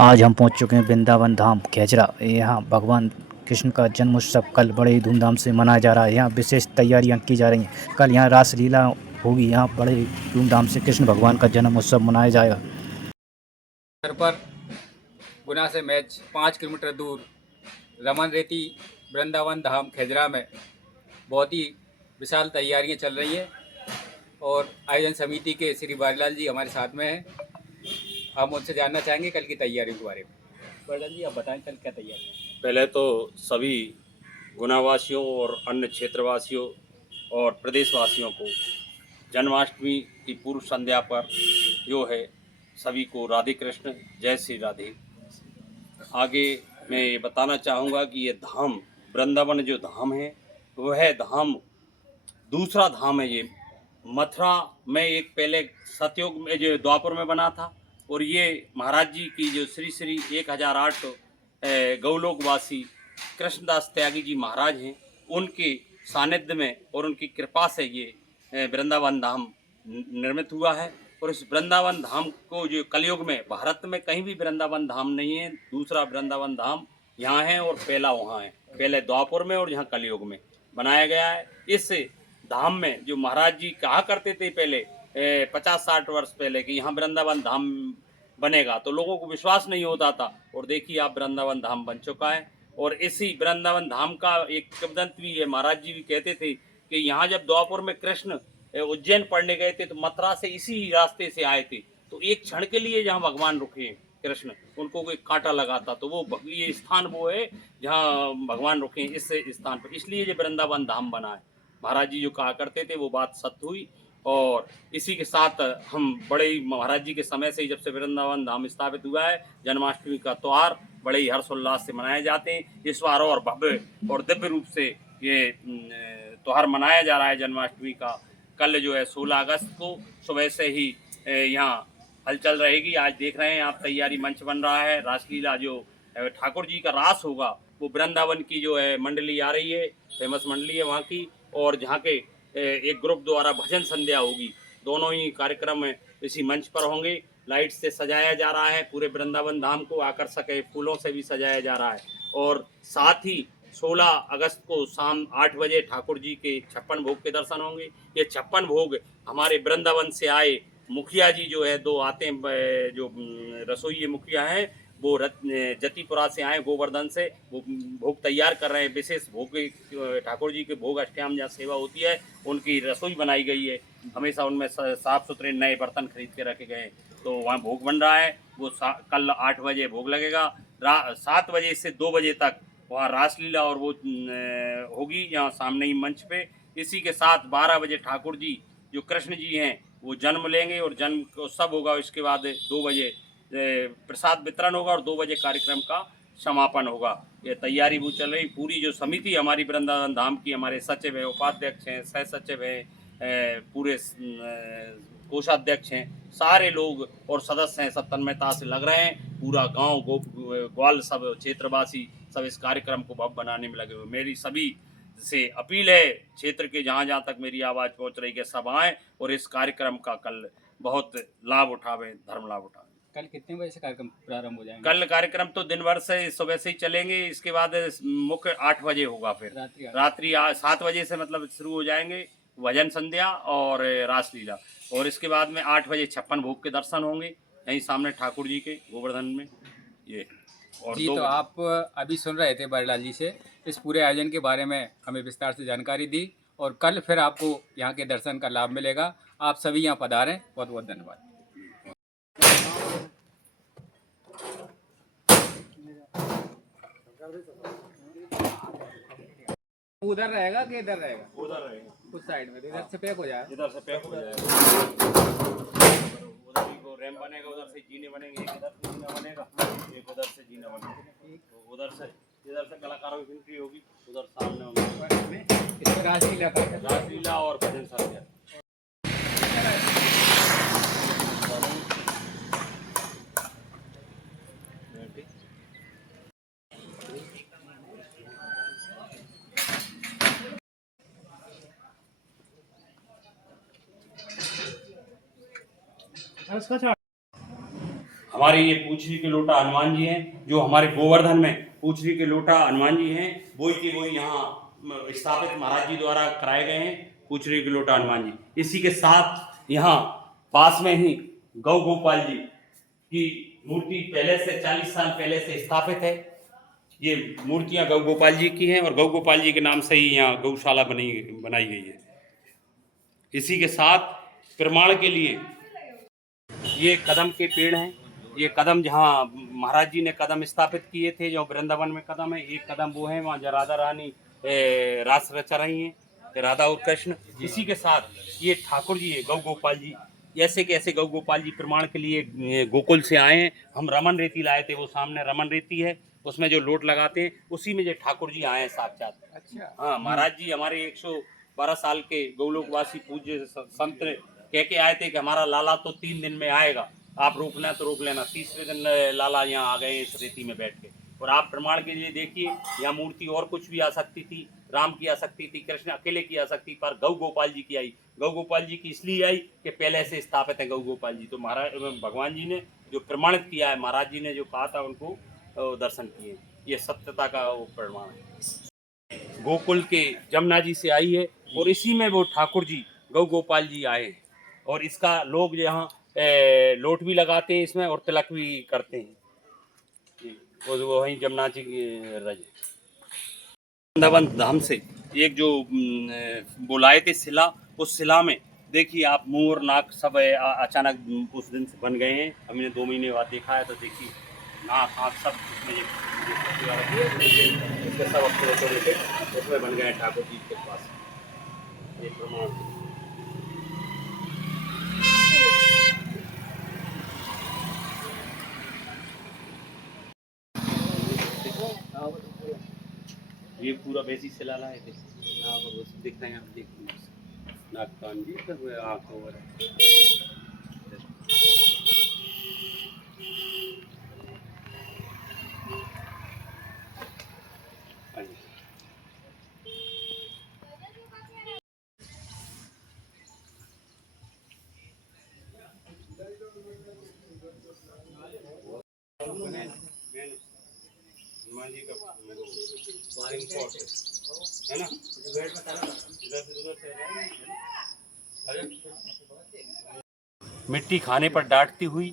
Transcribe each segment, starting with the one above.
आज हम पहुंच चुके हैं वृंदावन धाम खेजरा। यहाँ भगवान कृष्ण का जन्मोत्सव कल बड़े ही धूमधाम से मनाया जा रहा है। यहाँ विशेष तैयारियां की जा रही हैं। कल यहाँ रासलीला होगी। यहाँ बड़े ही धूमधाम से कृष्ण भगवान का जन्मोत्सव मनाया जाएगा। घर पर गुना से मैच 5 किलोमीटर दूर रमन रेती वृंदावन धाम खेजरा में बहुत ही विशाल तैयारियां चल रही हैं और आयोजन समिति के श्री बारीलाल जी हमारे साथ में हैं। हम उनसे जानना चाहेंगे कल की तैयारियों के बारे में। बारीलाल जी, आप बताएं कल क्या तैयारी है। पहले तो सभी गुनावासियों और अन्य क्षेत्रवासियों और प्रदेशवासियों को जन्माष्टमी की पूर्व संध्या पर जो है सभी को राधे कृष्ण जय श्री राधे। आगे मैं ये बताना चाहूँगा कि ये धाम वृंदावन जो धाम है वह धाम दूसरा धाम है। ये मथुरा में एक पहले सतयुग में जो द्वापर में बना था और ये महाराज जी की जो श्री श्री 1008 गौलोकवासी कृष्णदास त्यागी जी महाराज हैं, उनके सानिध्य में और उनकी कृपा से ये वृंदावन धाम निर्मित हुआ है। और इस वृंदावन धाम को जो कलयुग में भारत में कहीं भी वृंदावन धाम नहीं है, दूसरा वृंदावन धाम यहाँ है और पहला वहाँ है, पहले द्वापर में और यहाँ कलयुग में बनाया गया है। इस धाम में जो महाराज जी कहा करते थे पहले 50-60 वर्ष पहले कि यहाँ वृंदावन धाम बनेगा, तो लोगों को विश्वास नहीं होता था। और देखिए आप वृंदावन धाम बन चुका है। और इसी वृंदावन धाम का एक किंवदंती भी है। महाराज जी भी कहते थे कि यहाँ जब द्वापर में कृष्ण उज्जैन पढ़ने गए थे तो मथुरा से इसी रास्ते से आए थे, तो एक क्षण के लिए जहाँ भगवान रुके कृष्ण, उनको कोई कांटा लगा था, तो वो ये स्थान वो है जहाँ भगवान रुके इस स्थान पर, इसलिए ये वृंदावन धाम बना है। महाराज जी जो कहा करते थे वो बात सत्य हुई। और इसी के साथ हम बड़े ही महाराज जी के समय से ही जब से वृंदावन धाम स्थापित हुआ है, जन्माष्टमी का त्यौहार बड़े ही हर्षोल्लास से मनाए जाते हैं। इस बार और भव्य और दिव्य रूप से ये त्यौहार मनाया जा रहा है जन्माष्टमी का। कल जो है 16 अगस्त को सुबह से ही यहाँ हलचल रहेगी। आज देख रहे हैं आप तैयारी मंच बन रहा है। रासलीला जो ठाकुर जी का रास होगा वो वृंदावन की जो है मंडली आ रही है, फेमस मंडली है वहाँ की, और जहाँ के एक ग्रुप द्वारा भजन संध्या होगी। दोनों ही कार्यक्रम इसी मंच पर होंगे। लाइट से सजाया जा रहा है पूरे वृंदावन धाम को, आकर्षक फूलों से भी सजाया जा रहा है। और साथ ही 16 अगस्त को शाम 8 बजे ठाकुर जी के 56 भोग के दर्शन होंगे। ये 56 भोग हमारे वृंदावन से आए मुखिया जी जो है, दो आते हैं जो रसोई मुखिया हैं, वो जतिपुरा से आए गोवर्धन से, वो भोग तैयार कर रहे हैं। विशेष भोग ठाकुर जी के भोग अष्टयाम जहाँ सेवा होती है उनकी रसोई बनाई गई है। हमेशा उनमें साफ सुथरे नए बर्तन खरीद के रखे गए हैं, तो वहाँ भोग बन रहा है। वो कल 8 बजे भोग लगेगा। 7 बजे से 2 बजे तक वहाँ रासलीला और वो होगी यहाँ सामने ही मंच पे। इसी के साथ 12 बजे ठाकुर जी जो कृष्ण जी हैं वो जन्म लेंगे और जन्म उत्सव होगा। इसके बाद 2 बजे प्रसाद वितरण होगा और 2 बजे कार्यक्रम का समापन होगा। ये तैयारी वो चल रही। पूरी जो समिति हमारी वृंदावन धाम की, हमारे सचिव हैं, उपाध्यक्ष हैं, सह सचिव हैं, पूरे कोषाध्यक्ष हैं, सारे लोग और सदस्य हैं, सब तन्मयता से लग रहे हैं। पूरा गांव ग्वाल सब क्षेत्रवासी सब इस कार्यक्रम को भव्य बनाने में लगे हुए। मेरी सभी से अपील है, क्षेत्र के जहाँ जहाँ तक मेरी आवाज़ पहुँच रही है सब आएँ और इस कार्यक्रम का कल बहुत लाभ उठावें, धर्म लाभ उठावें। कल कितने बजे से कार्यक्रम प्रारंभ हो जाएंगे? कल कार्यक्रम तो दिन भर से सुबह से ही चलेंगे। इसके बाद मुख्य 8 बजे होगा, फिर रात्रि 7 बजे से मतलब शुरू हो जाएंगे भजन संध्या और रासलीला। और इसके बाद में 8 बजे 56 भोग के दर्शन होंगे यहीं सामने ठाकुर जी के गोवर्धन में। ये और जी, तो आप अभी सुन रहे थे बारीलाल जी से इस पूरे आयोजन के बारे में हमें विस्तार से जानकारी दी, और कल फिर आपको यहाँ के दर्शन का लाभ मिलेगा। आप सभी यहाँ पधारें। बहुत बहुत धन्यवाद। उधर रहेगा कि इधर रहेगा? उधर रहेगा, उस साइड में। इधर से पैक हो जाए, इधर से पैक हो जाएगा। उधर भी को रैंप बनेगा, उधर से जीने बनेंगे, एक इधर से जीना बनेगा, एक उधर से जीना बनेगा। तो उधर से इधर से कलाकारों की एंट्री होगी, उधर सामने होंगे रासलीला और भजन संध्या। हमारे ये पूछरी के लोटा हनुमान जी हैं, जो हमारे गोवर्धन में पूछरी के लोटा हनुमान जी हैं, वही के वही यहाँ स्थापित महाराज जी द्वारा कराए गए हैं पूछरी के लोटा हनुमान जी। इसी के साथ यहाँ पास में ही गौ गोपाल जी की मूर्ति पहले से 40 साल पहले से स्थापित है। ये मूर्तियां गौ गोपाल जी की हैं और गौ गोपाल जी के नाम से ही यहाँ गौशाला बनाई गई है। इसी के साथ प्रमाण के लिए ये कदम के पेड़ हैं। ये कदम जहाँ महाराज जी ने कदम स्थापित किए थे, जो वृंदावन में कदम है, एक कदम वो है वहाँ राधा रानी रास रचा रही हैं, राधा और कृष्ण। इसी के साथ ये ठाकुर जी है गौ गोपाल जी, ऐसे के ऐसे गौ गोपाल जी प्रमाण के लिए गोकुल से आए हैं। हम रमन रेती लाए थे, वो सामने रमन रेती है, उसमें जो लोट लगाते हैं उसी में जो ठाकुर जी आए हैं साक्षात। अच्छा, हाँ, महाराज जी हमारे 112 साल के गौलोकवासी पूज्य संत कह के आए थे कि हमारा लाला तो 3 दिन में आएगा, आप रोकना तो रोक लेना। तीसरे दिन लाला यहाँ आ गए इस रेती में बैठ के। और आप प्रमाण के लिए देखिए, यहाँ मूर्ति और कुछ भी आ सकती थी, राम की आ सकती थी, कृष्ण अकेले की आ सकती, पर गौ गोपाल जी की आई। गौ गोपाल जी की इसलिए आई कि पहले से स्थापित है गौ गोपाल जी। तो महाराज भगवान जी ने जो प्रमाणित किया है, महाराज जी ने जो कहा था उनको दर्शन किए, ये सत्यता का वो प्रमाण है। गोकुल के जमुना जी से आई है और इसी में वो ठाकुर जी गौ गोपाल जी आए हैं। और इसका लोग यहाँ लोट भी लगाते हैं इसमें और तिलक भी करते हैं। वो वहीं जमुना जी की रज वृंदावन धाम से एक जो बुलाए थे शिला, उस शिला में देखिए आप मुंह और नाक सब अचानक उस दिन से बन गए हैं। हमने 2 महीने बाद देखा है तो देखिए नाक आँख सब उसमें सब उसमें बन गए हैं ठाकुर जी के पास। ये प्रमाण ये पूरा वैसी शिला लाए थे। दिख रहे हैं आप, देखिए नाक कान जी सब आँख ओवर हनुमान जी का वारिंग पॉट है ना, मिट्टी खाने पर डांटती हुई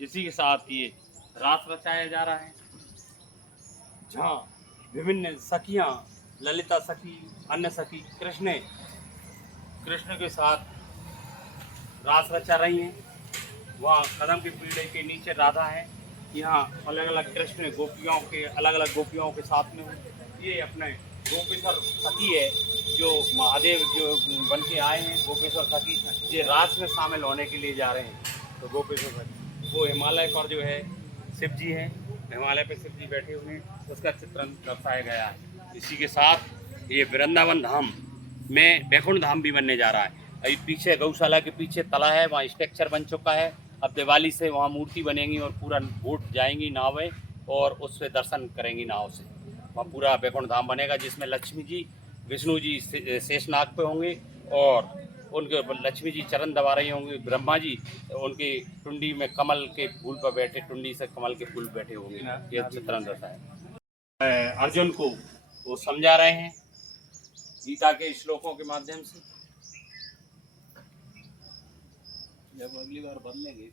इसी के साथ ये रास रचाया जा रहा है, जहाँ विभिन्न सखियाँ, ललिता सखी, अन्य सखी कृष्ण के साथ रास रचा रही हैं। वहाँ कदम के पेड़ के नीचे राधा है, यहाँ अलग अलग कृष्ण गोपियों के अलग अलग गोपियों के साथ में ये अपने गोपेश्वर सखी है, जो महादेव जो बन के आए हैं गोपेश्वर सखी, ये रास में शामिल होने के लिए जा रहे हैं। तो गोपेश्वर सखी वो हिमालय पर जो है शिव जी हैं, हिमालय पर शिव जी बैठे हुए हैं, उसका चित्रण दर्शाया गया है। इसी के साथ ये वृंदावन धाम में वैकुंठ धाम भी बनने जा रहा है। अभी पीछे गौशाला के पीछे तला है, वहाँ स्ट्रक्चर बन चुका है। अब दिवाली से वहाँ मूर्ति बनेगी और पूरा बोट जाएंगी नावें और उससे दर्शन करेंगी नाव से। वहाँ पूरा वैकुंठ धाम बनेगा, जिसमें लक्ष्मी जी विष्णु जी शेषनाग पे होंगे और उनके लक्ष्मी जी चरण दबा रही होंगी, ब्रह्मा जी उनकी टुंडी में कमल के फूल पर बैठे, टुंडी से कमल के फूल बैठे होंगे। ये चित्रण रहता है। अर्जुन को वो समझा रहे हैं गीता के श्लोकों के माध्यम से। जब अगली बार बदलेंगे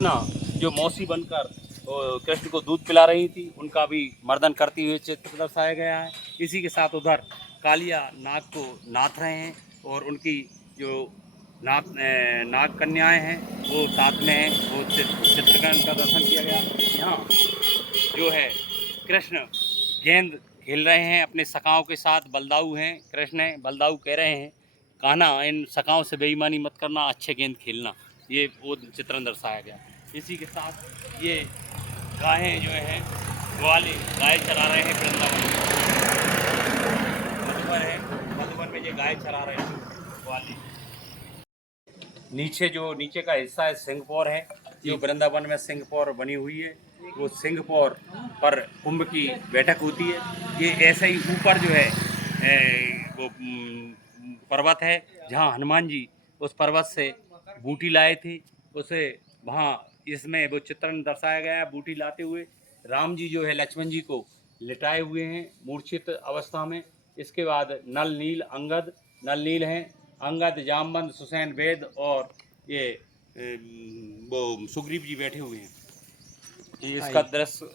ना, जो मौसी बनकर कृष्ण को दूध पिला रही थी, उनका भी मर्दन करती हुए चित्र दर्शाया गया है। इसी के साथ उधर कालिया नाग को नाथ रहे हैं और उनकी जो नाग कन्याएं हैं वो साथ में हैं, वो चित्रकरण का दर्शन किया गया। यहाँ जो है कृष्ण गेंद खेल रहे हैं अपने सखाओं के साथ, बलदाऊ हैं कृष्ण हैं, बलदाऊ कह रहे हैं कहना इन सखाओं से बेईमानी मत करना, अच्छे गेंद खेलना, ये वो चित्रण दर्शाया गया। इसी के साथ ये गायें जो हैं ग्वाले गाय चरा रहे हैं वृंदावन में, मधुबन है, मधुबन में ये गाय चरा रहे हैं ग्वाले। नीचे जो नीचे का हिस्सा है सिंहपौर है, जो वृंदावन में सिंहपौर बनी हुई है। वो सिंगापुर पर कुंभ की बैठक होती है। ये ऐसे ही ऊपर जो है वो पर्वत है जहाँ हनुमान जी उस पर्वत से बूटी लाए थे, उसे वहाँ इसमें वो चित्रण दर्शाया गया है। बूटी लाते हुए राम जी जो है लक्ष्मण जी को लिटाए हुए हैं मूर्छित अवस्था में। इसके बाद नल नील हैं, अंगद, जामवंत, सुसैन, वेद और ये वो सुग्रीव जी बैठे हुए हैं। ये इसका दृश्य